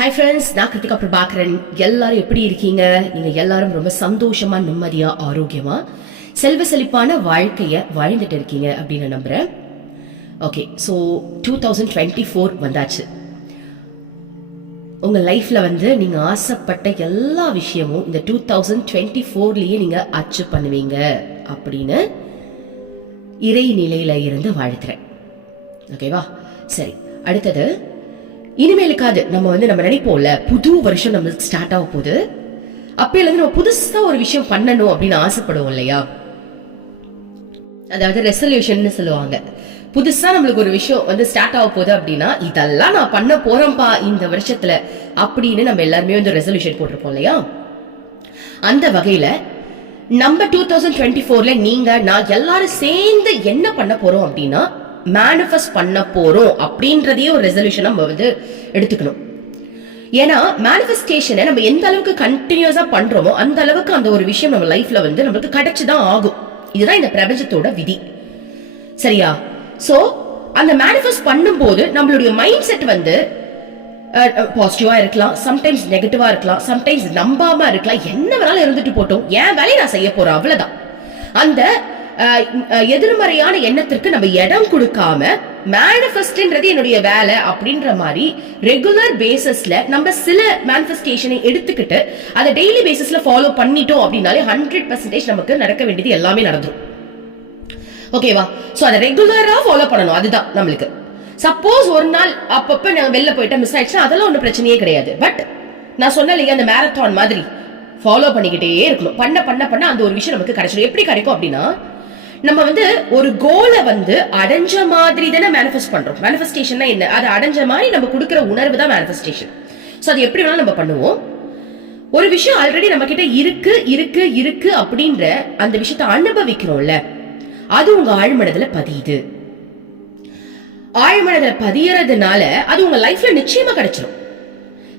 Hi friends நான் கிருத்திகா பிரபாகரன். எல்லாரும் எப்படி இருக்கீங்க? நீங்கள் எல்லாரும் ரொம்ப சந்தோஷமாக நிம்மதியாக ஆரோக்கியமாக செல்வ செழிப்பான வாழ்க்கையை வாழ்ந்துட்டு இருக்கீங்க அப்படின்னு நம்புகிறேன் okay so two thousand twenty four வந்தாச்சு. உங்கள் லைஃப்பில் வந்து நீங்கள் ஆசைப்பட்ட எல்லா விஷயமும் இந்த டூ தௌசண்ட் டுவெண்ட்டி ஃபோர்லேயே நீங்கள் அச்சீவ் பண்ணுவீங்க அப்படின்னு இறை நிலையில் இருந்து வாழ்த்துறேன். ஓகேவா சரி அடுத்தது இனிமேலுக்காது நம்ம வந்து நம்ம நினைப்போம்ல புது வருஷம் நம்மளுக்கு ஸ்டார்ட் ஆக போகுது. அப்பையில இருந்து நம்ம புதுசா ஒரு விஷயம் பண்ணணும் அப்படின்னு ஆசைப்படுவோம் இல்லையா? அதாவது ரெசல்யூஷன் சொல்லுவாங்க. புதுசா நம்மளுக்கு ஒரு விஷயம் வந்து ஸ்டார்ட் ஆக போகுது அப்படின்னா இதெல்லாம் நான் பண்ண போறேன்ப்பா இந்த வருஷத்துல அப்படின்னு நம்ம எல்லாருமே வந்து ரெசல்யூஷன் போட்டிருப்போம் இல்லையா? அந்த வகையில நம்ம டூ தௌசண்ட் டுவெண்ட்டி ஃபோர்ல நீங்க நான் எல்லாரும் சேர்ந்து என்ன பண்ண போறோம் அப்படின்னா மேனிஃபெஸ்ட் பண்ண போறோம் அப்படின்றதையே ஒரு ரெசல்யூஷன் நம்ம வந்து எடுத்துக்கணும். ஏன்னா மேனிஃபெஸ்டேஷனை நம்ம எந்த அளவுக்கு கண்டினியூஸா பண்றோமோ அந்த அளவுக்கு அந்த ஒரு விஷயம் நம்ம லைஃப்ல வந்து நம்மளுக்கு கிடைச்சுதான் ஆகும். இதுதான் இந்த பிரபஞ்சத்தோட விதி. சரியா? சோ அந்த மேனிஃபெஸ்ட் பண்ணும்போது நம்மளுடைய மைண்ட் செட் வந்து பாசிட்டிவா இருக்கலாம் சம்டைம்ஸ் நெகட்டிவா இருக்கலாம் சம்டைம்ஸ் நம்பாம இருக்கலாம் என்ன வேணாலும் இருந்துட்டு போட்டோம். என் வேலையை நான் செய்ய போறேன் அவ்வளவுதான். அந்த எதிர்மறையான எண்ணத்திற்கு நம்ம இடம் கொடுக்காம மேனிஃபெஸ்ட்ன்றது என்னுடைய வேலை அப்படின்ற மாதிரி ரெகுலர் பேசிஸ்ல நம்ம சில மேனிஃபெஸ்டேஷனை எடுத்துக்கிட்டு அதை டெய்லி பேசிஸ்ல ஃபாலோ பண்ணிட்டோம் அப்படின்னாலே ஹண்ட்ரட் பர்சன்டேஜ் நமக்கு நடக்க வேண்டியது எல்லாமே நடந்துடும் ஓகேவா ஸோ அதை ரெகுலரா ஃபாலோ பண்ணணும். அதுதான் நம்மளுக்கு. சப்போஸ் ஒரு நாள் அப்பப்ப நான் வெளில போயிட்டா மிஸ் ஆயிடுச்சுன்னா அதெல்லாம் ஒன்றும் பிரச்சனையே கிடையாது. பட் நான் சொன்ன இல்லையா அந்த மேரத்தான் மாதிரி ஃபாலோ பண்ணிக்கிட்டே இருக்கணும். பண்ண பண்ண பண்ண அந்த ஒரு விஷயம் நமக்கு கிடைச்சிடும் எப்படி கிடைக்கும் அப்படின்னா நம்ம வந்து ஒரு கோலை வந்து அடைஞ்ச மாதிரி தானே மேனிஃபெஸ்ட் பண்றோம். மேனிஃபெஸ்டேஷன்னா என்ன? அது அடைஞ்ச மாதிரி நம்ம கொடுக்குற உணர்வு தான் மேனிஃபெஸ்டேஷன் ஸோ அது எப்படி வேணாலும் நம்ம பண்ணுவோம். ஒரு விஷயம் ஆல்ரெடி நம்ம கிட்ட இருக்கு இருக்கு இருக்கு அப்படின்ற அந்த விஷயத்தை அனுபவிக்கிறோம்ல அது உங்க ஆழ்மனதுல பதியுது. ஆழ்மனதுல பதியறதுனால அது உங்க லைஃப்ல நிச்சயமா கிடைச்சிடும்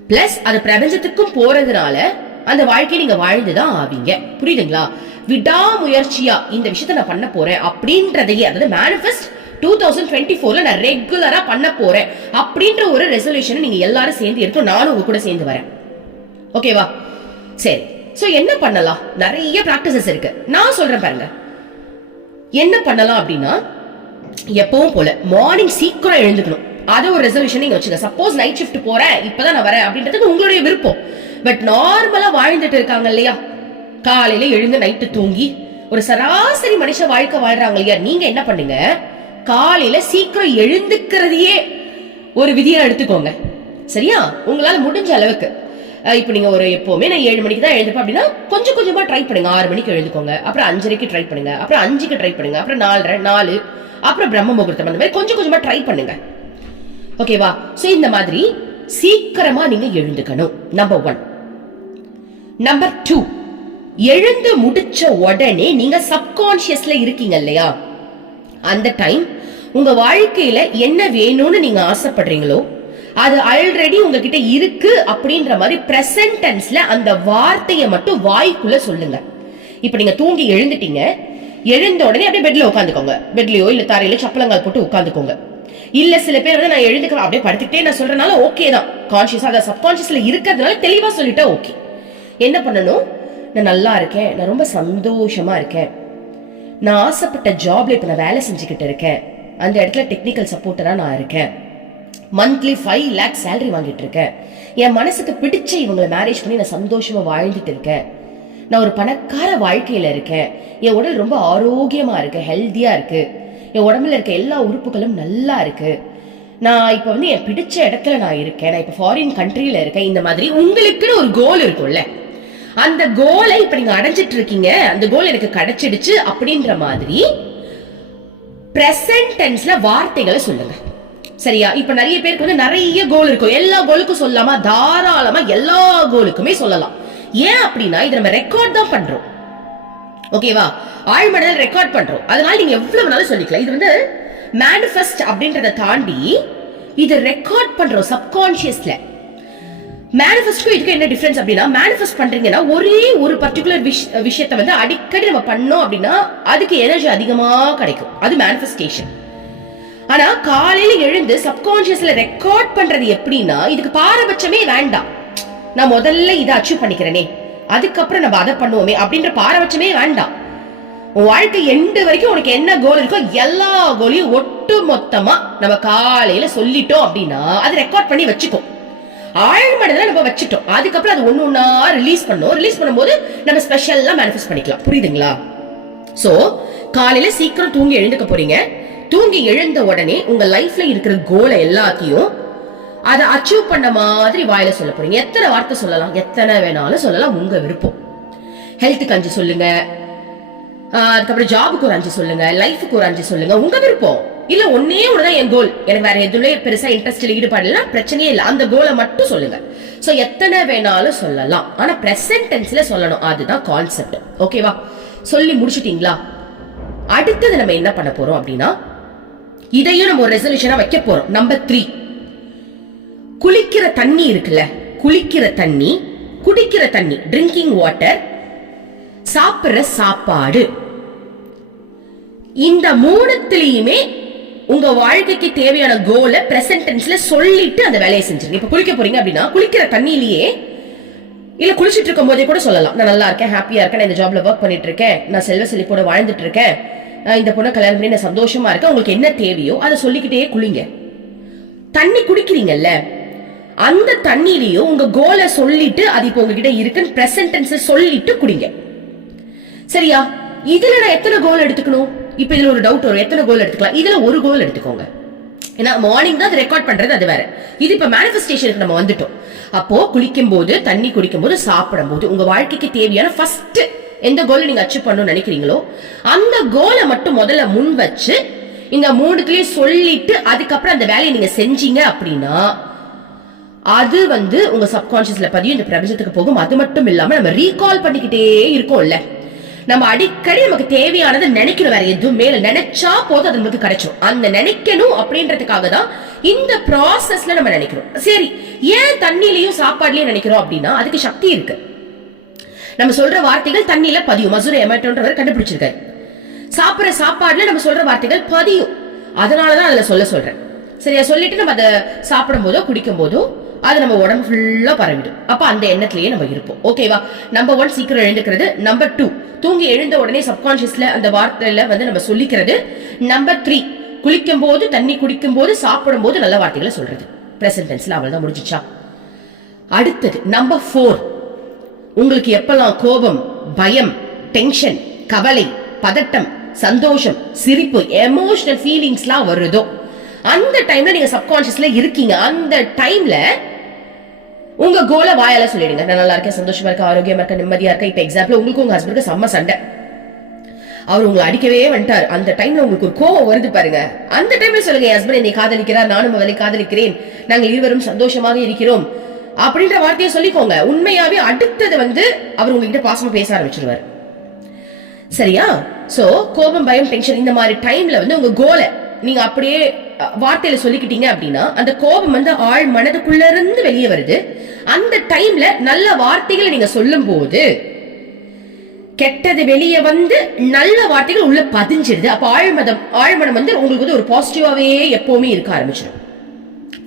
பிளஸ் அது பிரபஞ்சத்துக்கும் போறதுனால அந்த வாழ்க்கையை நீங்க வாழ்ந்துதான் ஆவீங்க. புரியுதுங்களா? விடாமுயற்சியா இந்த விஷயத்த நான் பண்ண போறேன் அப்படின்றதையே அதாவது மேனிஃபெஸ்ட் டூ தௌசண்ட் டுவெண்ட்டி ஃபோர்ல நான் ரெகுலரா பண்ண போறேன் அப்படின்ற ஒரு ரெசல்யூஷனை நீங்க எல்லாரும் சேர்ந்து எடுத்தோம் நானும் உங்க கூட சேர்ந்து வரேன். ஓகேவா சரி. ஸோ என்ன பண்ணலாம்? நிறைய ப்ராக்டிசஸ் இருக்கு. நான் சொல்றேன் பாருங்க. என்ன பண்ணலாம் அப்படின்னா எப்பவும் போல மார்னிங் சீக்கிரம் எழுந்துக்கணும். அது ஒரு ரெசல்யூஷன் நீங்க வச்சுக்க சப்போஸ் நைட் ஷிஃப்ட் போறேன் இப்பதான் நான் வரேன் அப்படின்றது உங்களுடைய விருப்பம். பட் நார்மலா வாழ்ந்துட்டு இருக்காங்க இல்லையா? காலையில எழுந்து நைட்டு தூங்கி ஒரு சராசரி மனுஷ வாழ்க்கை வாழ்றாங்க இல்லையா? நீங்க என்ன பண்ணுங்க? காலையில சீக்கிரம் எழுந்துக்கிறதையே ஒரு விதியா எடுத்துக்கோங்க. சரியா? உங்களால முடிஞ்ச அளவுக்கு. இப்போ நீங்க ஒரு எப்பவுமே நான் ஏழு மணிக்கு தான் எழுந்துப்பேன் அப்படின்னா கொஞ்சம் கொஞ்சமா ட்ரை பண்ணுங்க. ஆறு மணிக்கு எழுந்துக்கோங்க. அப்புறம் அஞ்சரைக்கு ட்ரை பண்ணுங்க. அப்புறம் அஞ்சுக்கு ட்ரை பண்ணுங்க. அப்புறம் நாலரை நாலு அப்புறம் பிரம்ம முகூர்த்தம் அந்த மாதிரி கொஞ்சம் கொஞ்சமா ட்ரை பண்ணுங்க. ஓகேவா சோ இந்த மாதிரி சீக்கிரமா நீங்க எழுந்துக்கணும். நம்பர் ஒன் நம்பர் டூ எழுந்து முடிச்ச உடனே நீங்க சப்கான்சியஸ்ல இருக்கீங்க இல்லையா? அந்த டைம் உங்க வாழ்க்கையில என்ன வேணும்னு நீங்க ஆசைப்படுறீங்களோ அது ஆல்ரெடி உங்ககிட்ட இருக்கு அப்படின்ற மாதிரி பிரசன்ட் டென்ஸ்ல அந்த வார்த்தையை மட்டும் வாய்க்குள்ள சொல்லுங்க. இப்ப நீங்க தூங்கி எழுந்துட்டீங்க எழுந்த உடனே அப்படியே பெட்ல உட்காந்துக்கோங்க. பெட்லயோ இல்ல தரையில சப்பலங்கால் போட்டு உட்காந்துக்கோங்க. இல்ல சில பேர் வந்து நான் எழுந்துக்கிறேன் அப்படியே படுத்துக்கிட்டே நான் சொல்றதுனால ஓகே தான். கான்சியஸா அதை சப்கான்சியஸ்ல இருக்கிறதுனால தெளிவா சொல்லிட்டா ஓகே என்ன பண்ணணும்? நான் நல்லா இருக்கேன். நான் ரொம்ப சந்தோஷமா இருக்கேன். நான் ஆசைப்பட்ட ஜாப்ல இப்ப நான் வேலை செஞ்சுக்கிட்டு இருக்கேன். அந்த இடத்துல டெக்னிக்கல் சப்போர்ட்டரா நான் இருக்கேன். மந்த்லி ஃபைவ் லேக் சேலரி வாங்கிட்டு இருக்கேன். என் மனசுக்கு பிடிச்ச இவங்களை மேரேஜ் பண்ணி நான் சந்தோஷமா வாழ்ந்துட்டு இருக்கேன். நான் ஒரு பணக்கார வாழ்க்கையில இருக்கேன். என் உடல் ரொம்ப ஆரோக்கியமா இருக்கு ஹெல்த்தியா இருக்கு. என் உடம்புல இருக்க எல்லா உறுப்புகளும் நல்லா இருக்கு. நான் இப்ப வந்து என் பிடிச்ச இடத்துல நான் இருக்கேன். நான் இப்ப ஃபாரின் கண்ட்ரியில் இருக்கேன். இந்த மாதிரி உங்களுக்குன்னு ஒரு கோல் இருக்கும்ல. அந்த கோலை இப்ப நீங்க அடைஞ்சிட்டு இருக்கீங்க அந்த கோல் எனக்கு கிடைச்சிடுச்சு அப்படின்ற மாதிரி பிரசன்ட் டென்ஸ்ல வார்த்தைகளை சொல்லுங்க. சரியா? இப்ப நிறைய பேருக்கு வந்து நிறைய கோல் இருக்கும். எல்லா கோலுக்கும் சொல்லாம தாராளமா எல்லா கோலுக்குமே சொல்லலாம். ஏன் அப்படின்னா இதை நம்ம ரெக்கார்ட் தான் பண்றோம். ஓகேவா ஆழ்மனதில் ரெக்கார்ட் பண்றோம். அதனால நீங்க எவ்வளவு வேணாலும் சொல்லிக்கலாம். இது வந்து மேனிஃபெஸ்ட் அப்படின்றத தாண்டி இது ரெக்கார்ட் பண்றோம் சப்கான்சியஸ்ல மேனிஃபெஸ்ட்க்கும் இதுக்கு என்ன டிஃபரன்ஸ் அப்படின்னா மேனிஃபெஸ்ட் பண்றீங்கன்னா ஒரே ஒரு பர்டிகுலர் விஷயத்தை வந்து அடிக்கடி நம்ம பண்ணோம் அப்படின்னா அதுக்கு எனர்ஜி அதிகமா கிடைக்கும். அது மேனிஃபெஸ்டேஷன் ஆனா காலையில எழுந்து சப்கான்சியஸ்ல ரெக்கார்ட் பண்றது எப்படின்னா இதுக்கு பாரபட்சமே வேண்டாம். நான் முதல்ல இதை அச்சீவ் பண்ணிக்கிறேனே. அதுக்கப்புறம் நம்ம அதை பண்ணுவோமே அப்படின்ற பாரபட்சமே வேண்டாம். உன் வாழ்க்கை எண்டு வரைக்கும் உனக்கு என்ன கோல் இருக்கோ எல்லா கோலையும் ஒட்டு மொத்தமா நம்ம காலையில சொல்லிட்டோம் அப்படின்னா அது ரெக்கார்ட் பண்ணி வச்சுக்கோ. ஆழ்மனதில் நம்ம வச்சுட்டோம். அதுக்கப்புறம் அது ஒன்று ஒன்றா ரிலீஸ் பண்ணோம். ரிலீஸ் பண்ணும்போது நம்ம ஸ்பெஷல்லாம் மேனிஃபெஸ்ட் பண்ணிக்கலாம். புரியுதுங்களா? ஸோ காலையில் சீக்கிரம் தூங்கி எழுந்துக்க போறீங்க. தூங்கி எழுந்த உடனே உங்க லைஃப்ல இருக்கிற கோலை எல்லாத்தையும் அதை அச்சீவ் பண்ண மாதிரி வாயில சொல்ல போறீங்க. எத்தனை வார்த்தை சொல்லலாம்? எத்தனை வேணாலும் சொல்லலாம். உங்க விருப்பம். ஹெல்த்துக்கு அஞ்சு சொல்லுங்க. அதுக்கப்புறம் ஜாபுக்கு ஒரு அஞ்சு சொல்லுங்க. லைஃபுக்கு ஒரு அஞ்சு சொல்லுங்க. உங்க விருப்பம். இல்ல ஒன்னே ஒண்ணுதான் என் கோல் எனக்கு வேற எதுலயே பெருசா இன்ட்ரெஸ்ட் ஈடுபாடு இல்ல பிரச்சனையே இல்ல. அந்த கோலை மட்டும் சொல்லுங்க. சோ எத்தனை வேணாலும் சொல்லலாம். ஆனா பிரசன்ட் டென்ஸ்ல சொல்லணும். அதுதான் கான்செப்ட் ஓகேவா சொல்லி முடிச்சிட்டீங்களா? அடுத்தது நம்ம என்ன பண்ண போறோம் அப்படின்னா இதையும் நம்ம ஒரு ரெசல்யூஷனா வைக்க போறோம். நம்பர் த்ரீ குளிக்கிற தண்ணி இருக்குல்ல? குளிக்கிற தண்ணி குடிக்கிற தண்ணி ட்ரிங்கிங் வாட்டர் சாப்பிடுற சாப்பாடு. இந்த மூணுத்திலையுமே உங்க வாழ்க்கைக்கு தேவையான கோலை பிரசன்ட் டென்ஸ்ல சொல்லிட்டு அந்த வேலையை செஞ்சிருங்க. இப்ப குளிக்க போறீங்க அப்படின்னா குளிக்கிற தண்ணியிலேயே இல்ல குளிச்சிட்டு இருக்கும் போதே கூட சொல்லலாம். நான் நல்லா இருக்கேன் ஹாப்பியா இருக்கேன் நான் இந்த ஜாப்ல ஒர்க் பண்ணிட்டு இருக்கேன் நான் செல்வ செழிப்போட வாழ்ந்துட்டு இருக்கேன் இந்த பொண்ணை கல்யாணம் பண்ணி நான் சந்தோஷமா இருக்கேன் உங்களுக்கு என்ன தேவையோ அதை சொல்லிக்கிட்டே குளிங்க. தண்ணி குடிக்கிறீங்கல்ல அந்த தண்ணியிலையும் உங்க கோலை சொல்லிட்டு அது இப்போ உங்ககிட்ட இருக்குன்னு பிரசன்ட் டென்ஸ்ல சொல்லிட்டு குடிங்க. சரியா? இதுல நான் எத்தனை கோல் எடுத்துக்கணும்? இப்போ இதில் ஒரு டவுட் வரும். எத்தனை கோல் எடுத்துக்கலாம்? இதில் ஒரு கோல் எடுத்துக்கோங்க. ஏன்னா மார்னிங் தான் அது ரெக்கார்ட் பண்றது அது வேற. இது இப்ப மேனிஃபெஸ்டேஷனுக்கு நம்ம வந்துட்டோம். அப்போ குளிக்கும் போது தண்ணி குடிக்கும் போது சாப்பிடும் போது உங்க வாழ்க்கைக்கு தேவையான ஃபர்ஸ்ட் எந்த கோலை நீங்க அச்சீவ் பண்ணணும்னு நினைக்கிறீங்களோ அந்த கோலை மட்டும் முதல்ல முன் வச்சு இந்த மூணுத்துலயும் சொல்லிட்டு அதுக்கப்புறம் அந்த வேலையை நீங்க செஞ்சீங்க அப்படின்னா அது வந்து உங்க சப்கான்சியஸ்ல பதியும். இந்த பிரபஞ்சத்துக்கு போகும். அது மட்டும் இல்லாம நம்ம ரீகால் பண்ணிக்கிட்டே இருக்கோம்ல. நம்ம அடிக்கடி நமக்கு தேவையானதை நினைக்கணும் வேற எதுவும் மேல நினைச்சா போதும் அது நமக்கு கிடைச்சிடும் அந்த நினைக்கணும் அப்படின்றதுக்காக தான் இந்த ப்ராசஸ்ல நம்ம நினைக்கிறோம். சரி ஏன் தண்ணிலையும் சாப்பாடுலயும் நினைக்கிறோம் அப்படின்னா அதுக்கு சக்தி இருக்கு. நம்ம சொல்ற வார்த்தைகள் தண்ணியில பதியும். மசூர எமட்டோன்றவர் கண்டுபிடிச்சிருக்காரு. சாப்பிட்ற சாப்பாடுல நம்ம சொல்ற வார்த்தைகள் பதியும். அதனாலதான் அதுல சொல்ல சொல்றேன். சரியா சொல்லிட்டு நம்ம அதை சாப்பிடும் போதோ குடிக்கும் போதோ அது நம்ம உடம்பு ஃபுல்லா பரவிடும். அப்ப அந்த எண்ணத்திலேயே நம்ம இருப்போம். ஓகேவா நம்பர் ஒன் சீக்கிரம் எழுந்துக்கிறது நம்பர் டூ தூங்கி எழுந்த உடனே சப்கான்சியஸ்ல அந்த வார்த்தையில வந்து நம்ம சொல்லிக்கிறது. நம்பர் த்ரீ குளிக்கும் போது தண்ணி குடிக்கும் போது சாப்பிடும் போது நல்ல வார்த்தைகளை சொல்றது. பிரசன்ட் டென்ஸ்ல அவள் தான் முடிஞ்சிச்சா. அடுத்தது நம்பர் ஃபோர் உங்களுக்கு எப்பெல்லாம் கோபம் பயம் டென்ஷன் கவலை பதட்டம் சந்தோஷம் சிரிப்பு எமோஷனல் ஃபீலிங்ஸ்லாம் வருதோ அந்த டைம்ல நீங்க சப்கான்ஷியஸ்ல இருக்கீங்க. அந்த டைம்ல உங்க கோலை வாயால சொல்லிடுங்க. நான் நல்லா இருக்கேன் சந்தோஷமா இருக்க ஆரோக்கியமா இருக்க நிம்மதியா இருக்க இப்ப எக்ஸாம்பிள் உங்களுக்கு உங்க ஹஸ்பண்டுக்கு செம்ம சண்டை. அவர் உங்களை அடிக்கவே வந்துட்டார். அந்த டைம்ல உங்களுக்கு ஒரு கோவம் வருது பாருங்க. அந்த டைம்ல சொல்லுங்க என் ஹஸ்பண்ட் என்னை காதலிக்கிறார் நானும் அவளை காதலிக்கிறேன். நாங்கள் இருவரும் சந்தோஷமாக இருக்கிறோம். அப்படின்ற வார்த்தையை சொல்லிக்கோங்க. உண்மையாவே அடுத்தது வந்து அவர் உங்ககிட்ட பாசமா பேச ஆரம்பிச்சிருவார். சரியா? சோ கோபம் பயம் டென்ஷன் இந்த மாதிரி டைம்ல வந்து உங்க கோலை நீங்க அப்படியே வார்த்தையில சொல்லிக்கிட்டீங்க அப்படின்னா அந்த கோபம் வந்து ஆள் மனதுக்குள்ள இருந்து வெளியே வருது. அந்த டைம்ல நல்ல வார்த்தைகளை நீங்க சொல்லும் போது கெட்டது வெளியே வந்து நல்ல வார்த்தைகள் உள்ள பதிஞ்சிருது. அப்ப ஆழ்மதம் ஆழ்மனம் வந்து உங்களுக்கு வந்து ஒரு பாசிட்டிவாவே எப்பவுமே இருக்க ஆரம்பிச்சிடும்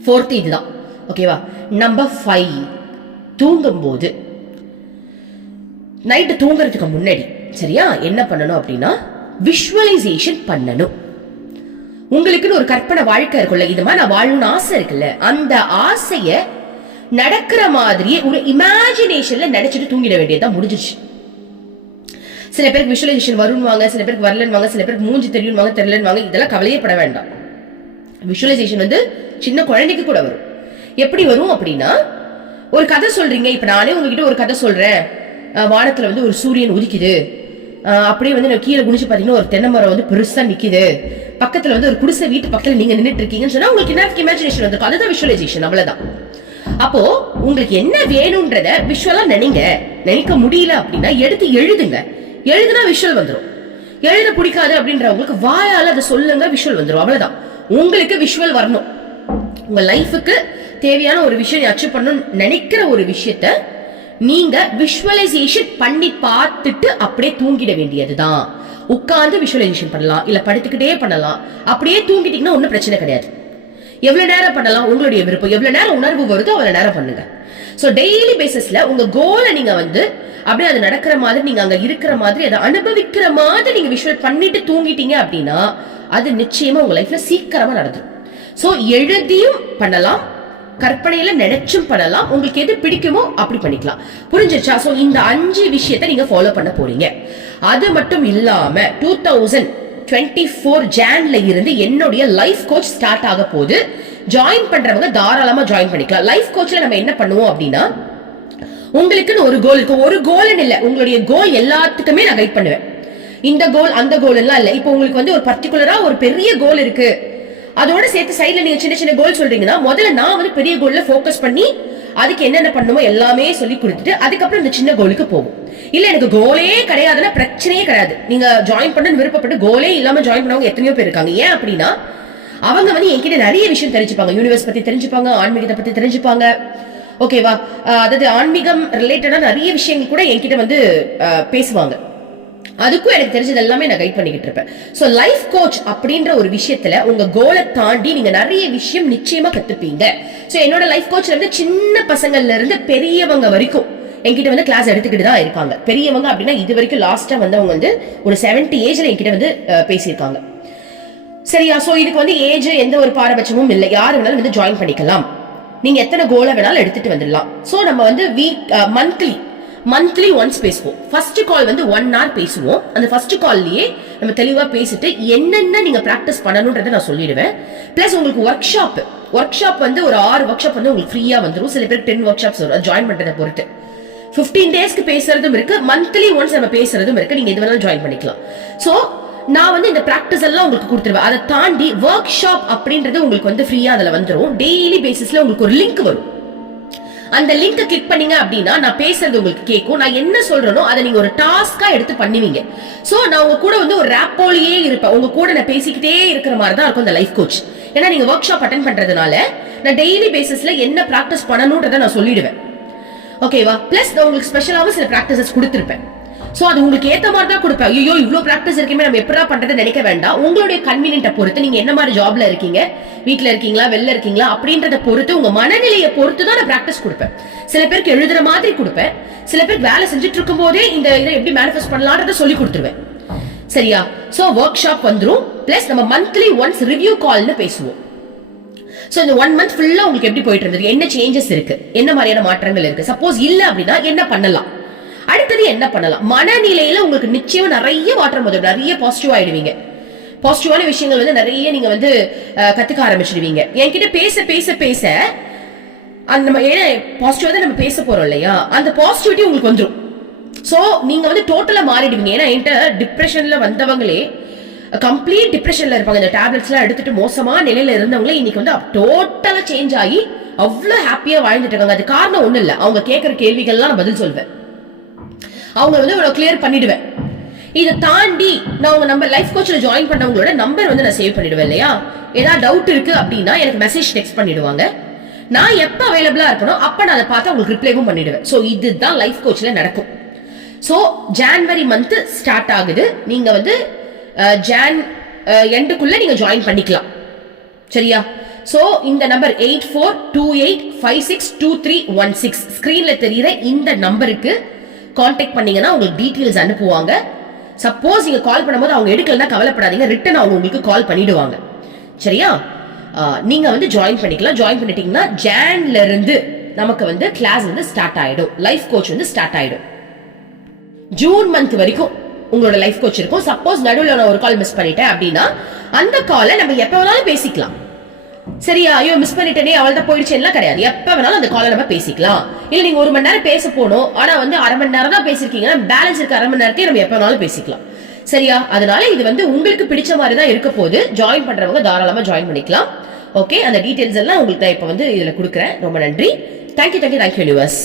ஃபோர்த் இதுதான். ஓகேவா நம்பர் ஃபைவ் தூங்கும் போது நைட்டு தூங்குறதுக்கு முன்னாடி சரியா? என்ன பண்ணணும் அப்படின்னா விஷுவலைசேஷன் பண்ணணும். உங்களுக்குன்னு ஒரு கற்பனை வாழ்க்கை இருக்குல்ல இது மாதிரி நான் வாழணும்னு ஆசை இருக்குல்ல. அந்த ஆசைய நடக்கிற மாதிரியே ஒரு இமேஜினேஷன்ல நினைச்சிட்டு தூங்கிட வேண்டியதுதான் முடிஞ்சிருச்சு. சில பேருக்கு விஷுவலைசேஷன் வருவாங்க சில பேருக்கு வரலன்னு சில பேருக்கு மூஞ்சி தெரியும்வாங்க தெரியலன்னு இதெல்லாம் கவலையே பட வேண்டாம். விஷுவலைசேஷன் வந்து சின்ன குழந்தைக்கு கூட வரும். எப்படி வரும் அப்படின்னா ஒரு கதை சொல்றீங்க இப்ப நானே உங்ககிட்ட ஒரு கதை சொல்றேன். வானத்துல வந்து ஒரு சூரியன் உதிக்குது. அப்படியே வந்து நான் கீழே குனிச்சு பார்த்தீங்கன்னா ஒரு தென்னை மரம் வந்து பெருசாக நிற்கிது பக்கத்தில் வந்து ஒரு குடிசை வீட்டு பக்கத்தில் நீங்கள் நின்றுட்டு இருக்கீங்கன்னு சொன்னால் உங்களுக்கு என்ன இமேஜினேஷன் வந்திருக்கும். அதுதான் விஷுவலைசேஷன் அவ்வளோதான் அப்போ உங்களுக்கு என்ன வேணும்ன்றத விஷுவலா நினைங்க. நினைக்க முடியல அப்படின்னா எடுத்து எழுதுங்க. எழுதுனா விஷுவல் வந்துடும் எழுத பிடிக்காது அப்படின்றவங்களுக்கு வாயால் அதை சொல்லுங்க விஷுவல் வந்துடும் அவ்வளவுதான். உங்களுக்கு விஷுவல் வரணும். உங்க லைஃபுக்கு தேவையான ஒரு விஷயம் அச்சீவ் பண்ணணும்னு நினைக்கிற ஒரு விஷயத்த நீங்க விஷுவலைசேஷன் பண்ணி பார்த்துட்டு அப்படியே தூங்கிட வேண்டியதுதான். உட்கார்ந்து விஷுவலைசேஷன் பண்ணலாம் இல்ல படுத்துக்கிட்டே பண்ணலாம். அப்படியே தூங்கிட்டீங்கன்னா ஒன்றும் பிரச்சனை கிடையாது. எவ்வளவு நேரம் பண்ணலாம்? உங்களுடைய விருப்பம். எவ்வளவு நேரம் உணர்வு வருதோ அவ்வளவு நேரம் பண்ணுங்க. சோ டெய்லி பேசிஸ்ல உங்க கோலை நீங்க வந்து அப்படியே அது நடக்கிற மாதிரி நீங்க அங்க இருக்கிற மாதிரி அதை அனுபவிக்கிற மாதிரி நீங்க விஷுவல் பண்ணிட்டு தூங்கிட்டீங்க அப்படின்னா அது நிச்சயமா உங்க லைஃப்ல சீக்கிரமா நடந்துடும் சோ எழுதியும் பண்ணலாம் கற்பனையில நினைச்சும் பண்ணலாம் உங்களுக்கு எது பிடிக்குமோ அப்படி பண்ணிக்கலாம். புரிஞ்சிருச்சா? சோ இந்த அஞ்சு விஷயத்தை நீங்க ஃபாலோ பண்ண போறீங்க. அது மட்டும் இல்லாம டூ தௌசண்ட் டுவெண்ட்டி ஃபோர் ஜான்ல இருந்து என்னுடைய லைஃப் கோச் ஸ்டார்ட் ஆக போது ஜாயின் பண்றவங்க தாராளமா ஜாயின் பண்ணிக்கலாம். லைஃப் கோச்ல நம்ம என்ன பண்ணுவோம் அப்படின்னா உங்களுக்குன்னு ஒரு கோல் இருக்கும் ஒரு கோல்னு இல்ல. உங்களுடைய கோல் எல்லாத்துக்குமே நான் கைட் பண்ணுவேன். இந்த கோல் அந்த கோல் எல்லாம் இல்ல. இப்போ உங்களுக்கு வந்து ஒரு பர்டிகுலரா ஒரு பெரிய கோல் இருக்கு. அதோட சேர்த்து சைட்ல நீங்க சின்ன சின்ன கோல் சொல்றீங்கன்னா முதல்ல நான் வந்து பெரிய கோல்ல ஃபோக்கஸ் பண்ணி அதுக்கு என்னென்ன பண்ணுமோ எல்லாமே சொல்லி கொடுத்துட்டு அதுக்கப்புறம் இந்த சின்ன கோலுக்கு போகும் இல்ல எனக்கு கோலே கிடையாதுன்னா பிரச்சனையே கிடையாது. நீங்க ஜாயின் பண்ண விருப்பப்பட்டு கோலே இல்லாம ஜாயின் பண்ணவங்க எத்தனையோ பேர் இருக்காங்க. ஏன் அப்படின்னா அவங்க வந்து என்கிட்ட நிறைய விஷயம் தெரிஞ்சுப்பாங்க. யூனிவர்ஸ் பத்தி தெரிஞ்சுப்பாங்க ஆன்மீகத்தை பத்தி தெரிஞ்சுப்பாங்க. ஓகேவா அதாவது ஆன்மீகம் ரிலேட்டடா நிறைய விஷயங்கள் கூட என்கிட்ட வந்து பேசுவாங்க. அதுக்கும் எனக்கு தெரிஞ்சது எல்லாமே நான் கைட் பண்ணிக்கிட்டு இருப்பேன். ஸோ லைஃப் கோச் அப்படின்ற ஒரு விஷயத்துல உங்க கோலை தாண்டி நீங்க நிறைய விஷயம் நிச்சயமா கத்துப்பீங்க. ஸோ என்னோட லைஃப் கோச்ல இருந்து சின்ன பசங்கள்ல இருந்து பெரியவங்க வரைக்கும் என்கிட்ட வந்து கிளாஸ் எடுத்துக்கிட்டு தான் இருப்பாங்க பெரியவங்க அப்படின்னா இது வரைக்கும் லாஸ்டா வந்தவங்க வந்து ஒரு 70 ஏஜ்ல என்கிட்ட வந்து பேசியிருக்காங்க. சரியா? ஸோ இதுக்கு வந்து ஏஜ் எந்த ஒரு பாரபட்சமும் இல்லை. யார் வேணாலும் வந்து ஜாயின் பண்ணிக்கலாம். நீங்க எத்தனை கோலை வேணாலும் எடுத்துட்டு வந்துடலாம். ஸோ நம்ம வந்து வீக் மந்த்லி மந்த்லி ஒன்ஸ் பேசுவோம். ஃபர்ஸ்ட் கால் வந்து ஒன் ஹவர் பேசுவோம். அந்த ஃபர்ஸ்ட் கால்லயே நம்ம தெளிவாக பேசிட்டு என்னென்ன நீங்க ப்ராக்டிஸ் பண்ணணுன்றதை நான் சொல்லிடுவேன். பிளஸ் உங்களுக்கு ஒர்க் ஷாப் ஒர்க் ஷாப் வந்து ஒரு ஆறு ஒர்க் ஷாப் வந்து உங்களுக்கு ஃப்ரீயா வந்துரும். சில பேருக்கு டென் ஒர்க் ஷாப்ஸ் வரும் ஜாயின் பண்றதை பொறுத்து. 15 டேஸ்க்கு பேசுறதும் இருக்கு. மந்த்லி ஒன்ஸ் நம்ம பேசுறதும் இருக்கு. நீங்க எது வேணாலும் ஜாயின் பண்ணிக்கலாம். ஸோ நான் வந்து இந்த ப்ராக்டிஸ் எல்லாம் உங்களுக்கு கொடுத்துருவேன். அதை தாண்டி ஒர்க் ஷாப் அப்படின்றது உங்களுக்கு வந்து ஃப்ரீயா அதில் வந்துடும் டெய்லி பேசிஸ்ல உங்களுக்கு ஒரு லிங்க் வரும். அந்த லிங்க் கிளிக் பண்ணீங்க அப்படின்னா நான் பேசுறது உங்களுக்கு கேட்கும். நான் என்ன சொல்றேனோ அதை நீங்க ஒரு டாஸ்கா எடுத்து பண்ணுவீங்க. சோ நான் உங்க கூட வந்து ஒரு ரேப்போலியே இருப்பேன். உங்க கூட நான் பேசிக்கிட்டே இருக்கிற மாதிரி தான் இருக்கும் இந்த லைஃப் கோச் ஏன்னா நீங்க ஒர்க் ஷாப் அட்டன் பண்றதுனால நான் டெய்லி பேசிஸ்ல என்ன பிராக்டிஸ் பண்ணணும்ன்றத நான் சொல்லிடுவேன். ஓகேவா பிளஸ் நான் உங்களுக்கு ஸ்பெஷலாவும் சில பிராக்டிசஸ் கொடுத்துருப்பேன். சோ அது உங்களுக்கு ஏத்த மாதிரி தான் கொடுப்பேன். ஐயோ இவ்வளோ பிராக்டிஸ் இருக்குமே நம்ம எப்படா பண்றது நினைக்க வேண்டாம். உங்களுடைய கன்வீனியன்ட்ட பொறுத்து நீங்க என்ன மாதிரி ஜாப்ல இருக்கீங்க? வீட்ல இருக்கீங்களா வெளில இருக்கீங்களா அப்படின்றத பொறுத்து உங்க மனநிலையை பொறுத்து தான் நான் பிராக்டிஸ் கொடுப்பேன். சில பேருக்கு எழுதுற மாதிரி கொடுப்பேன். சில பேருக்கு வேலை செஞ்சுட்டு இருக்கும் போதே இந்த இதை எப்படி மேனிஃபெஸ்ட் பண்ணலான்றத சொல்லி கொடுத்துருவேன். சரியா? சோ ஒர்க் ஷாப் வந்துரும். பிளஸ் நம்ம மந்த்லி ஒன்ஸ் ரிவ்யூ கால்னு பேசுவோம். சோ இந்த ஒன் மந்த் ஃபுல்லா உங்களுக்கு எப்படி போயிட்டு இருந்தது? என்ன சேஞ்சஸ் இருக்கு? என்ன மாதிரியான மாற்றங்கள் இருக்கு? சப்போஸ் இல்ல அப்படின்னா என்ன பண்ணலாம்? அடுத்தது என்ன பண்ணலாம்? மனநிலையில உங்களுக்கு நிச்சயம் நிறைய மாற்றம் வரும் நிறைய பாசிட்டிவ் ஆயிடுவீங்க. பாசிட்டிவான விஷயங்கள் வந்து நிறைய நீங்க வந்து கத்துக்க ஆரம்பிச்சிடுவீங்க. என்கிட்ட பேச பேச பேச அந்த நம்ம ஏன்னா பாசிட்டிவா தான் நம்ம பேச போறோம் இல்லையா? அந்த பாசிட்டிவிட்டி உங்களுக்கு வந்துடும் சோ நீங்க வந்து டோட்டலா மாறிடுவீங்க. ஏன்னா என்கிட்ட டிப்ரெஷன்ல வந்தவங்களே கம்ப்ளீட் டிப்ரெஷன்ல இருப்பாங்க. இந்த டேப்லெட்ஸ் எல்லாம் எடுத்துட்டு மோசமா நிலையில இருந்தவங்களே இன்னைக்கு வந்து டோட்டலா சேஞ்ச் ஆகி அவ்வளவு ஹாப்பியா வாழ்ந்துட்டு இருக்காங்க. அது காரணம் ஒண்ணு இல்ல. அவங்க கேட்குற கேள்விகள்லாம் நான் பதில் சொல்வேன். அவங்க வந்து இவ்வளவு கிளியர் பண்ணிடுவேன். இதை தாண்டி நான் உங்க நம்பர் லைஃப் கோச்சில் ஜாயின் பண்ணவங்களோட நம்பர் வந்து நான் சேவ் பண்ணிடுவேன் இல்லையா? ஏதாவது டவுட் இருக்கு அப்படின்னா எனக்கு மெசேஜ் டெக்ஸ்ட் பண்ணிடுவாங்க. நான் எப்ப அவைலபிளா இருக்கணும் அப்ப நான் அதை பார்த்து உங்களுக்கு ரிப்ளைவும் பண்ணிடுவேன். சோ இதுதான் லைஃப் கோச்சில் நடக்கும். சோ ஜான்வரி மந்த் ஸ்டார்ட் ஆகுது. நீங்க வந்து ஜான் எண்டுக்குள்ள நீங்க ஜாயின் பண்ணிக்கலாம். சரியா? சோ இந்த number eight four two eight five six two three one six ஸ்கிரீன்ல தெரியுற இந்த நம்பருக்கு காண்டாக்ட் பண்ணீங்கன்னா உங்களுக்கு டீட்டெயில்ஸ் அனுப்புவாங்க. சப்போஸ் நீங்கள் கால் பண்ணும்போது அவங்க எடுக்கலன்னா கவலைப்படாதீங்க. ரிட்டன் அவங்க உங்களுக்கு கால் பண்ணிடுவாங்க. சரியா? நீங்கள் வந்து ஜாயின் பண்ணிக்கலாம். ஜாயின் பண்ணிட்டீங்கன்னா ஜான்லேருந்து நமக்கு வந்து கிளாஸ் வந்து ஸ்டார்ட் ஆகிடும் லைஃப் கோச் வந்து ஸ்டார்ட் ஆகிடும் ஜூன் மந்த் வரைக்கும் உங்களோட லைஃப் கோச் இருக்கும். சப்போஸ் நடுவில் நான் ஒரு கால் மிஸ் பண்ணிட்டேன் அப்படின்னா அந்த காலை நம்ம எப்போ வேணாலும் பேசிக்கலாம். சரியா? ஐயோ மிஸ் பண்ணிட்டேனே அவள் தான் போயிடுச்சுலாம் கிடையாது. எப்ப வேணாலும் அந்த காலை நம்ம பேசிக்கலாம். இல்ல நீங்க ஒரு மணி நேரம் பேச போனோம் ஆனா வந்து அரை மணி நேரம் தான் பேசிருக்கீங்கன்னா பேலன்ஸ் இருக்க அரை மணி நேரத்தையும் நம்ம எப்ப வேணாலும் பேசிக்கலாம். சரியா? அதனால இது வந்து உங்களுக்கு பிடிச்ச மாதிரி தான் இருக்க போது ஜாயின் பண்றவங்க தாராளமா ஜாயின் பண்ணிக்கலாம். ஓகே அந்த டீடைல்ஸ் எல்லாம் உங்களுக்கு தான் இப்ப வந்து இதுல கொடுக்குறேன். ரொம்ப நன்றி. Thank you thank you thank you universe